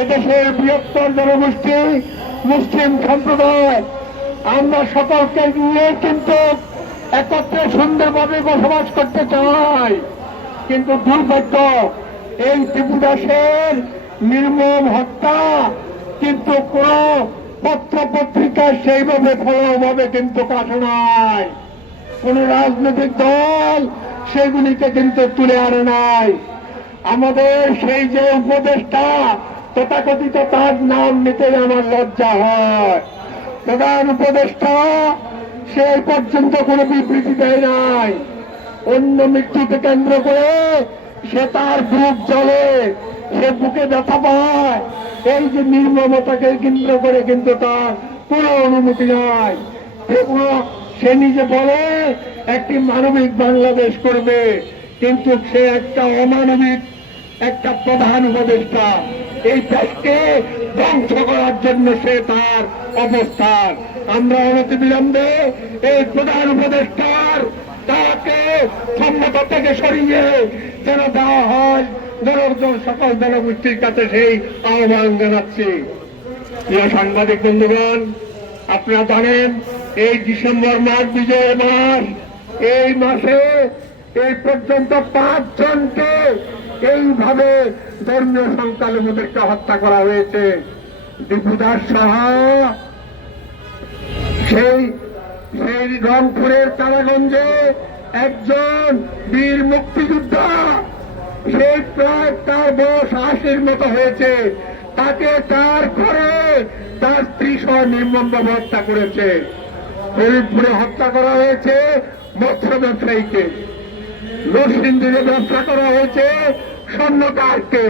এদেশের বৃহত্তর জনগোষ্ঠী মুসলিম সম্প্রদায় আমরা সকলকে নিয়ে কিন্তু একত্রে সুন্দরভাবে বসবাস করতে চাই। কিন্তু দুর্ভাগ্য, এই ত্রিপুরাসের নির্মম হত্যা কিন্তু কোন পত্র পত্রিকা সেইভাবে ফলভাবে কিন্তু কাছে নাই। কোন রাজনৈতিক দল সেগুলিকে কিন্তু তুলে আনে নাই। আমাদের সেই যে উপদেষ্টা তথাকথিত, তার নাম নিতে আমার লজ্জা হয়। প্রধান উপদেষ্টা সেই পর্যন্ত কোনো বিবৃতি দেয় নাই। অন্য মৃত্যুকে কেন্দ্র করে সে তার বুক জ্বলে, সে বুকে ব্যথা পায়। এই যে নির্মমতাকে কেন্দ্র করে কিন্তু তার কোনো অনুমতি নাই। সে নিজে বলে একটি মানবিক বাংলাদেশ করবে, কিন্তু সে একটা অমানবিক একটা প্রধান উপদেষ্টা। এই দেশকে ধ্বংস করার জন্য সে তার অবস্থান। আমরা অনতিবিলম্বে এই প্রধান উপদেষ্টার তাকে ক্ষমতা থেকে সরিয়ে যেন দেওয়া হয়, সকল জনগোষ্ঠীর কাছে সেই আহ্বান জানাচ্ছি। প্রিয় সাংবাদিক বন্ধুগণ, আপনারা জানেন এই ডিসেম্বর মাস বিজয়ের মাস। এই মাসে এই পর্যন্ত 5 জনকে এইভাবে ধর্মীয় সংখ্যালঘুদেরকে হত্যা করা হয়েছে। দীপুদাস সহ সেই রংপুরের কারাগঞ্জে একজন বীর মুক্তিযোদ্ধা, সেই প্রায় তার বয়স 80-র মতো হয়েছে, তাকে তার ঘরে তার স্ত্রী সহ নির্মমভাবে হত্যা করেছে। ফরিদপুরে হত্যা করা হয়েছে মৎস্য ব্যবসায়ীকে। নরসিংদীতে ব্যবসা করা হয়েছে স্বর্ণকারকে।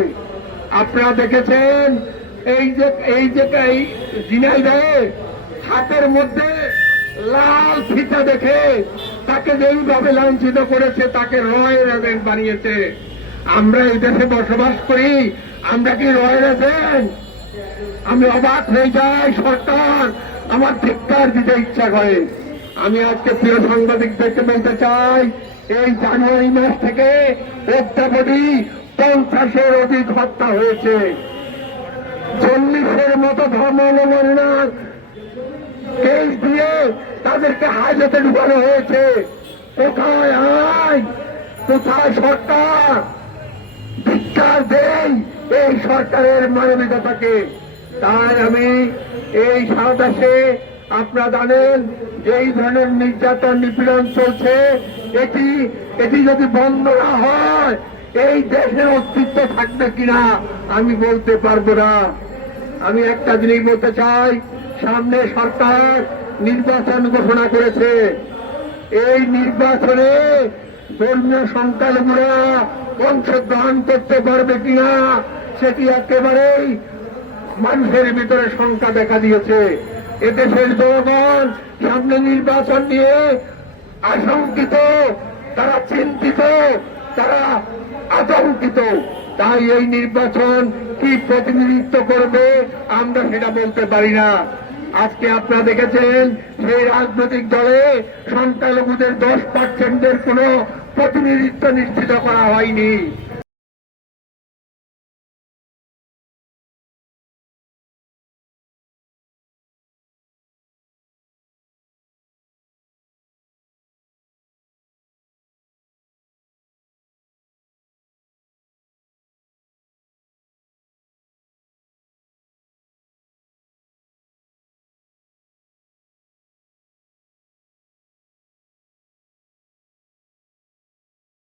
আপনারা দেখেছেন এই যে ঝিনাইদহে হাতের মধ্যে লাল ফিতা দেখে তাকে যেইভাবে লাঞ্ছিত করেছে, তাকে রয়ের এজেন্ট বানিয়েছে। আমরা এই দেশে বসবাস করি, আমরা কি রয়ের এজেন্ট? আমি অবাক হয়ে যাই। সরকার আমার ধিক্কার দিতে ইচ্ছা করে। আমি আজকে প্রিয় সাংবাদিকদেরকে বলতে চাই, এই জানুয়ারি মাস থেকে অদ্যাবধি 50-এর অধিক হত্যা হয়েছে। 40-এর মতো ধর্মাবলম্বনের কেস দিয়ে তাদেরকে হাজতে ঢুকানো হয়েছে। কোথায় আইন, কোথায় সরকার? ধিক্কার দেই এই সরকারের মানবিকতাকে। তাই আমি এই সারা দেশে, আপনারা জানেন যে এই ধরনের নির্যাতন নিপীড়ন চলছে, এটি যদি বন্ধ না হয় এই দেশের অস্তিত্ব থাকবে কিনা আমি বলতে পারবো না। আমি একটা জিনিস বলতে চাই, সামনে সরকার নির্বাচন ঘোষণা করেছে। এই নির্বাচনে ধর্মীয় সংখ্যালঘুরা অংশগ্রহণ করতে পারবে কিনা সেটি একেবারেই মানুষের ভিতরে শঙ্কা দেখা দিয়েছে। এদেশের জনগণ সামনে নির্বাচন নিয়ে আশঙ্কিত, তারা চিন্তিত, তারা আতঙ্কিত। তাই এই নির্বাচন কি প্রতিনিধিত্ব করবে আমরা সেটা বলতে পারি না। আজকে আপনারা দেখেছেন সেই রাজনৈতিক দলে সংখ্যালঘুদের 10%-এর কোন প্রতিনিধিত্ব নিশ্চিত করা হয়নি।